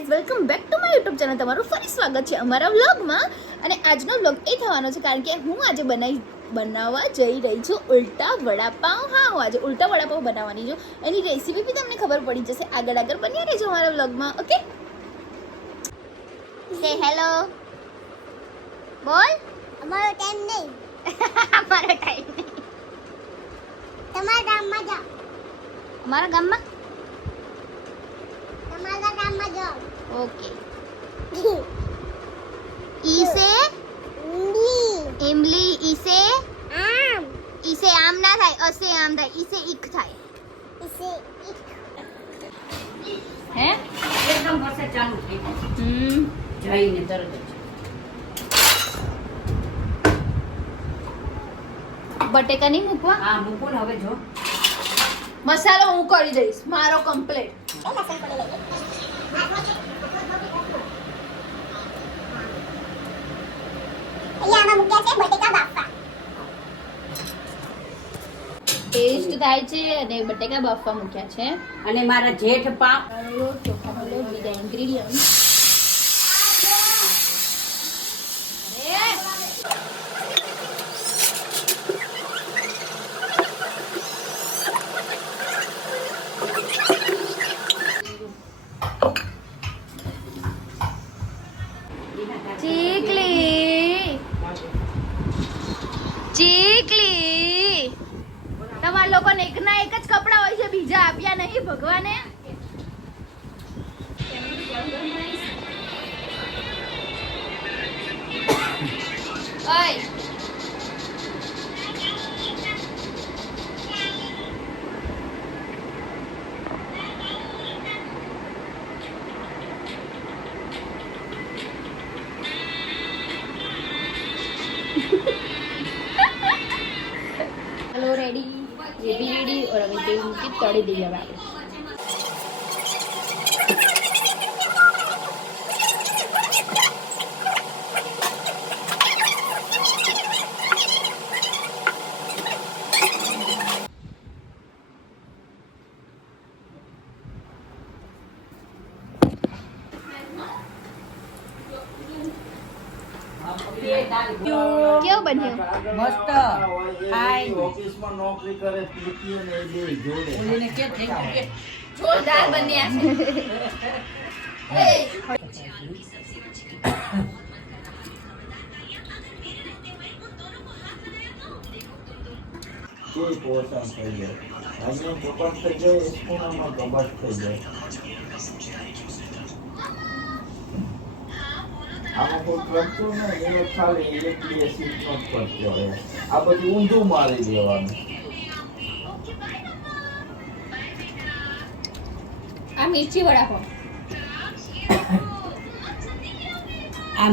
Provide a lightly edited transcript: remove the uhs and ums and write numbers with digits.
Guys welcome back to my YouTube channel. તમારું ફરી સ્વાગત છે અમારા વ્લોગમાં. અને આજનો વ્લોગ એ થવાનો છે કારણ કે હું આજે બનાવવા જઈ રહી છું ઉલટા વડાપાઉં. હા, હું આજે ઉલટા વડાપાઉં બનાવવાની છું. એની રેસીપી બી તમને ખબર પડી જશે. આગળ બન્યા રહેજો અમારા વ્લોગમાં. ઓકે, સે હેલો બોલ. અમારો ટાઈમ નહીં. અમારો ટાઈમ નહીં. તમારા ગામમાં જાઓ. અમારા ગામમાં તમારા ગામમાં જાઓ. ઓકે. ઈ સે ઇમલી, ઈ સે આમ. ઈ સે આમ ના થાય, અસે આમ થાય, ઈ સે ઈક થાય. ઇસે ઇક. હે એકદમ વર્ષે ચાલુ થઈ જાય જઈને તરત જ બટેકા નહીં મૂકવા. હા મૂકું ને હવે જો મસાલો હું કરી દઈશ મારો કમ્પ્લીટ. અહીંયા આમાં મૂક્યા છે બટેકા બાફવા. ટેસ્ટ થાય છે અને બટેકા બાફવા મૂક્યા છે. અને મારા જેઠ પાવ ચોખાનો લોટ, બીજા ઇન્ગ્રેડિયન્ટ. ચીકલી તમારા લોકોને એકના એક જ કપડા હોય છે, બીજા આપ્યા નહીં ભગવાને. ઓય हेलो रेडी, ये भी रेडी. और अभी तेल मूकी तड़ी दी है. કેવું બન્યું? મસ્ત આઈ ઓફિસમાં નોકરી કરે પીતી અને એ બે જોડે બોલીને કે થેન્ક યુ કે જોરદાર બન્યા છે. કોઈ પોષણ થઈ જાય આજનો કપાસ થઈ જાય સ્કૂલમાં કબાટ થઈ જાય આમાં કોઈ કરતું ને એ ખાલી એકલી એસિડ નો જ કરતો હોય આ બધું ઊંધું મારી દેવાનું આ મિર્ચી વડાપાવ. આ